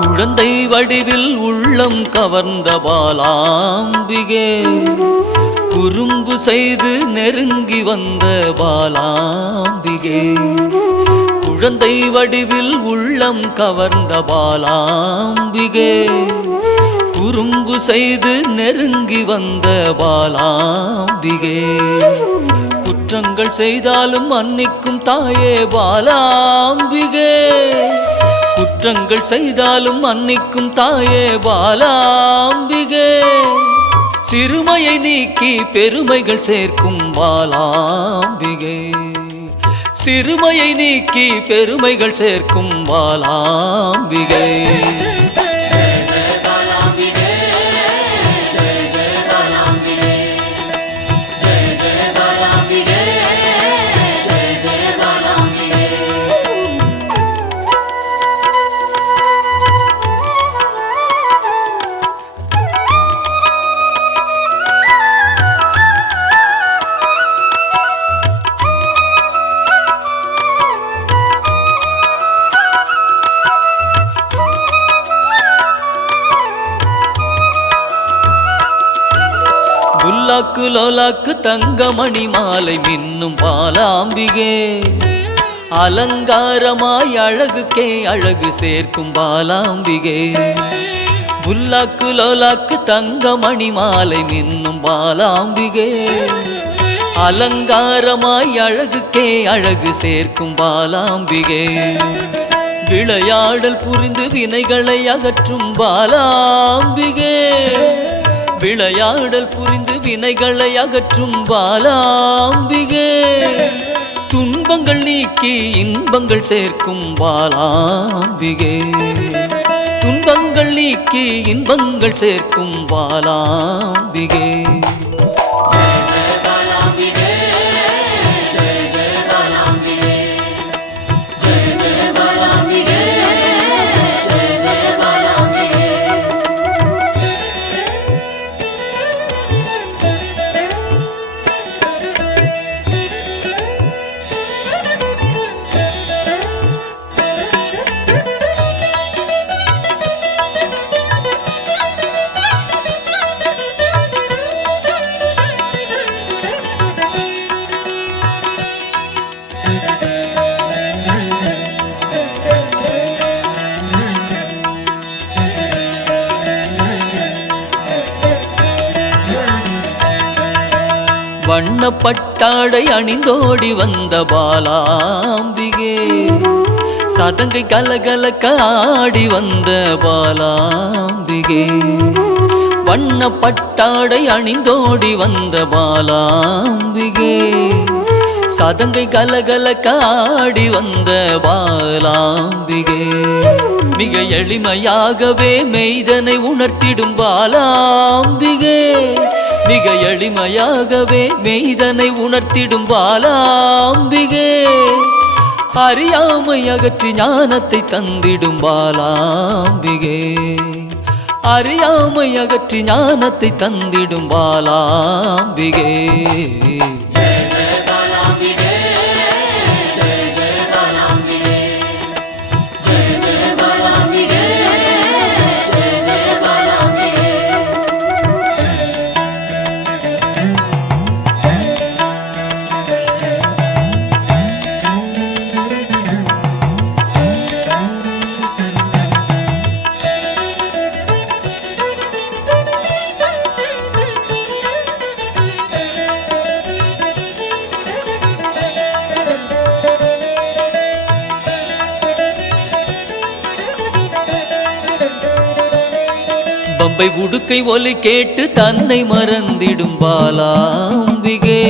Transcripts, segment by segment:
குழந்தை வடிவில் உள்ளம் கவர்ந்த பாலாம்பிகே, குறும்பு செய்து நெருங்கி வந்த பாலாம்பிகே. குழந்தை வடிவில் உள்ளம் கவர்ந்த பாலாம்பிகே, குறும்பு செய்து நெருங்கி வந்த பாலாம்பிகே. குற்றங்கள் செய்தாலும் மன்னிக்கும் தாயே பாலாம்பிகே, குற்றங்கள் செய்தாலும் மன்னிக்கும் தாயே பாலாம்பிகே. சிறுமையை நீக்கி பெருமைகள் சேர்க்கும் பாலாம்பிகே, சிறுமையை நீக்கி பெருமைகள் சேர்க்கும் பாலாம்பிகே. லோலாக்கு லோலாக்கு தங்கமணி மாலை மின்னும் பாலாம்பிகே, அலங்காரமாய் அழகுக்கே அழகு சேர்க்கும் பாலாம்பிகே. புல்லாக்கு லோலாக்கு தங்கமணி மாலை மின்னும் பாலாம்பிகே, அலங்காரமாய் அழகுக்கே அழகு சேர்க்கும் பாலாம்பிகே. விளையாடல் புரிந்து வினைகளை அகற்றும் பாலாம்பிகே, விளையாடல் புரிந்து வினைகளை அகற்றும் பாலாம்பிகே. துன்பங்கள் நீக்கி இன்பங்கள் சேர்க்கும் பாலாம்பிகே, துன்பங்கள் நீக்கி இன்பங்கள் சேர்க்கும் பாலாம்பிகே. வண்ணப்பட்டாடை அணிந்தோடி வந்த பாலாம்பிகே, சதங்கை கலகலக்க ஆடி வந்த பாலாம்பிகே. வண்ணப்பட்டாடை அணிந்தோடி வந்த பாலாம்பிகே, சதங்கை கலகலக்க ஆடி வந்த பாலாம்பிகே. மிக எளிமையாகவே மெய்தனை உணர்த்திடும் பாலாம்பிகே, மிக எளிமையாகவே மெய்தனை உணர்த்திடும் பாலாம்பிகே. அறியாமை அகற்றி ஞானத்தை தந்திடும் பாலாம்பிகே, அறியாமை அகற்றி ஞானத்தை தந்திடும் பாலாம்பிகே. பம்பை உடுக்கை ஒலி கேட்டு தன்னை மறந்திடும் பாலாம்பிகே,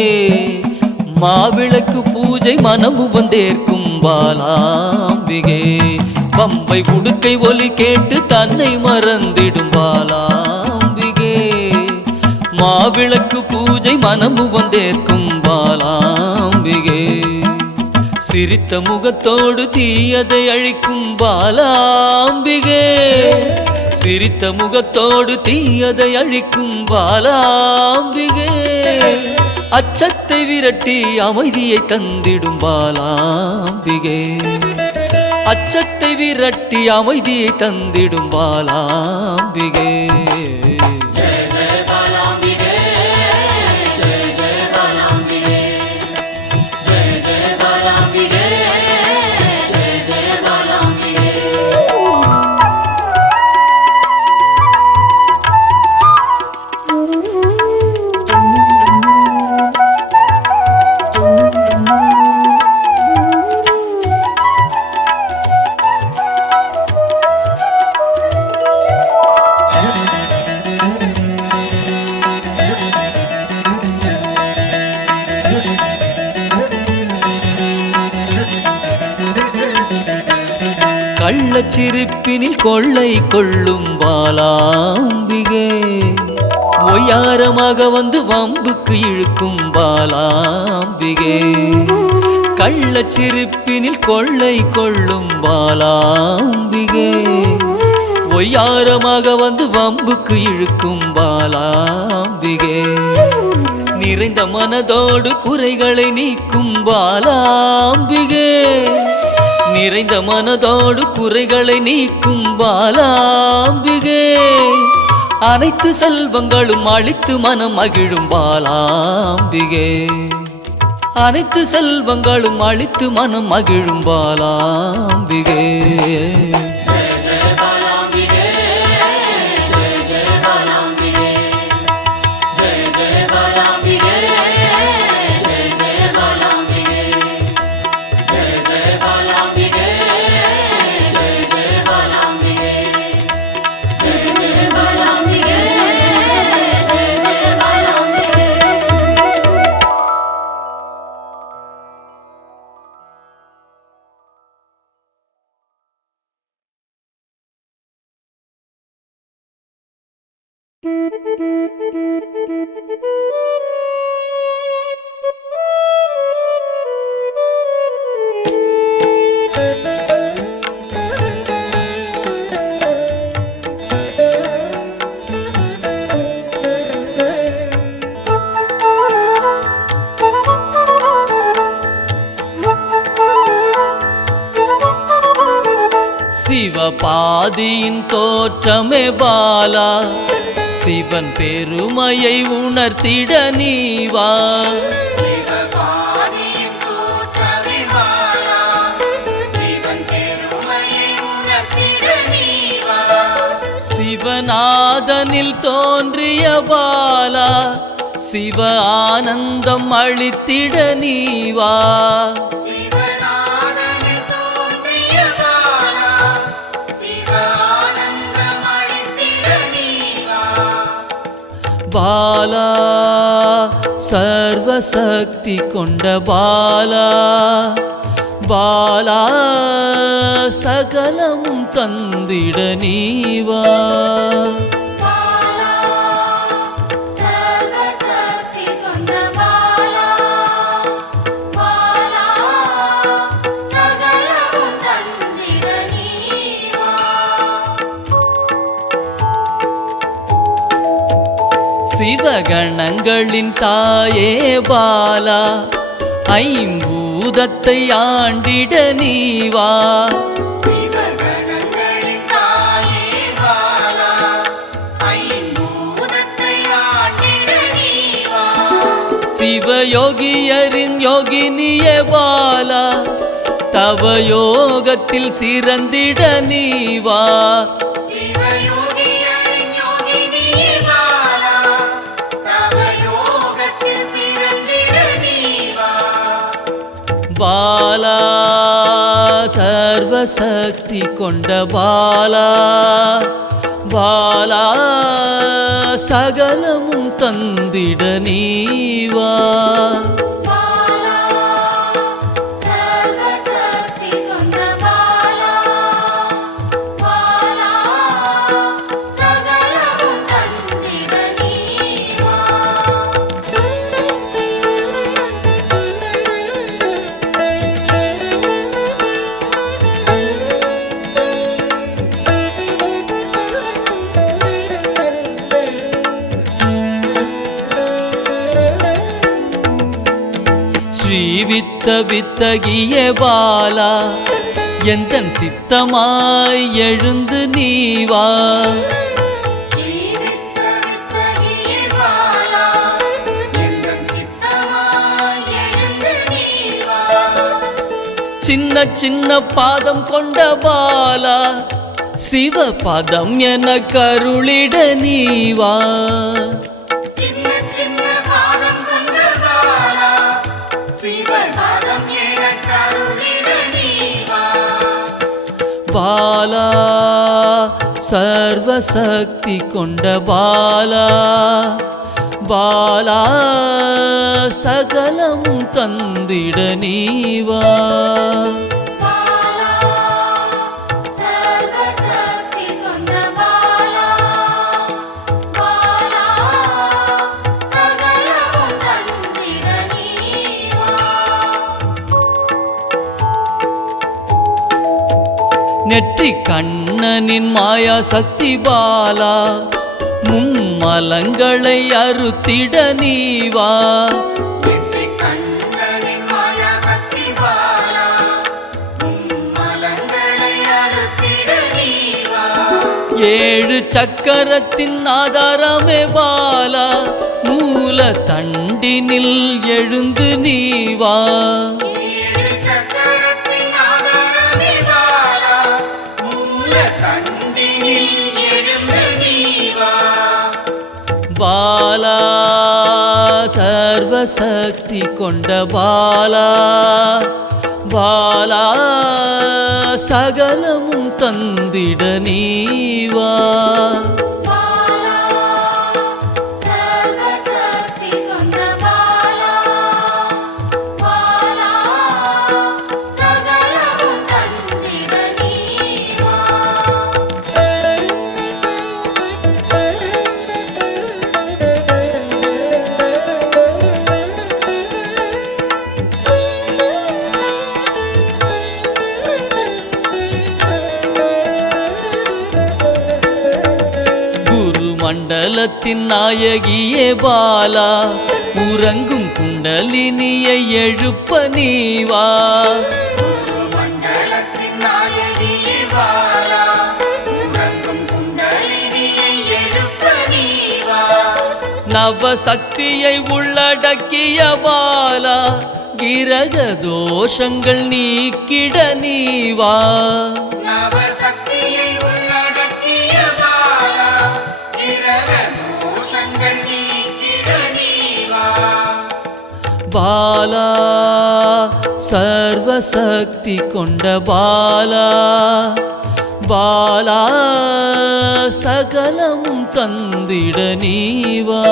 மாவிளக்கு பூஜை மனமு வந்தேற்கும் பாலாம்பிகே. பம்பை உடுக்கை ஒலி கேட்டு தன்னை மறந்திடும் பாலாம்பிகே, மாவிளக்கு பூஜை மனமு வந்தேற்கும் பாலாம்பிகே. சிரித்த முகத்தோடு தீயதை அழிக்கும் பாலாம்பிகே சிரித்த முகத்தோடு தீயதை அழிக்கும் பாலாம்பிகே அச்சத்தை விரட்டி அமைதியை தந்திடும் பாலாம்பிகே அச்சத்தை விரட்டி அமைதியை தந்திடும் பாலாம்பிகே கள்ளச்சிரிப்பினில் கொள்ளை கொள்ளும் பாலாம்பிகே ஒய்யாரமாக வந்து வம்புக்கு இழுக்கும் பாலாம்பிகே கள்ளச்சிரிப்பினில் கொள்ளை கொள்ளும் பாலாம்பிகே ஒய்யாரமாக வந்து வம்புக்கு இழுக்கும் பாலாம்பிகே நிறைந்த மனதோடு குறைகளை நீக்கும் பாலாம்பிகே நிறைந்த மனதோடு குறைகளை நீக்கும் பாலாம்பிகே அனைத்து செல்வங்களும் அளித்து மனம் மகிழும் பாலாம்பிகே அனைத்து செல்வங்களும் அளித்து மனம் மகிழும் பாலாம்பிகே சிவபாதியின் தோற்றமே பாலா சிவன் பெருமையை உணர்த்திட நீவா சிவநாதனில் தோன்றிய பாலா சிவ ஆனந்தம் அளித்திட நீவா பாலா சர்வசக்தி கொண்ட பாலா பாலா சகலமும் தந்திட நீவா சிவகணங்களின் தாயே பாலா ஐம்பூதத்தை ஆண்டிட நீவா சிவயோகியரின் யோகினியே பாலா தவ யோகத்தில் சிறந்திட நீவா பாலா சர்வசக்தி கொண்ட பாலா பாலா சகலமும் தந்திட நீவா ஸ்ரீவித்த வித்தகிய பாலா எந்தன் சித்தமாய் எழுந்து நீ வா. சின்ன சின்ன பாதம் கொண்ட பாலா சிவ பாதம் என கருளிட நீ வா. பாலா சர்வசக்தி கொண்ட பாலா பாலா சகலமும் தந்திட நீ வா. நெற்றி கண்ணனின் மாயா சக்தி பாலா மும்மலங்களை அறுத்திட நீ வா. ஏழு சக்கரத்தின் ஆதாரமே பாலா மூல தண்டினில் எழுந்து நீ வா. பாலா சர்வசக்தி கொண்ட பாலா பாலா சகலமும் தந்திட நீ வா. மண்டலத்தின் நாயகியே பாலா உறங்கும் குண்டலினியை எழுப்ப நீ வா. நவசக்தியை உள்ளடக்கிய பாலா கிரக தோஷங்கள் நீக்கிட நீ வா. பாலா சர்வசக்தி கொண்ட பாலா பாலா சகலமும் தந்திட நீ வா.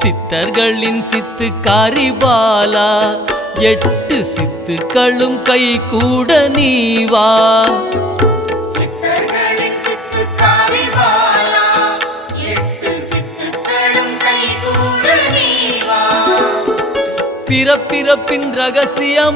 சித்தர்களின் சித்துக்காரி பாலா எட்டு சித்துக்களும் கை கூட நீ வா. பிறப்பிறப்பின் ரகசியம்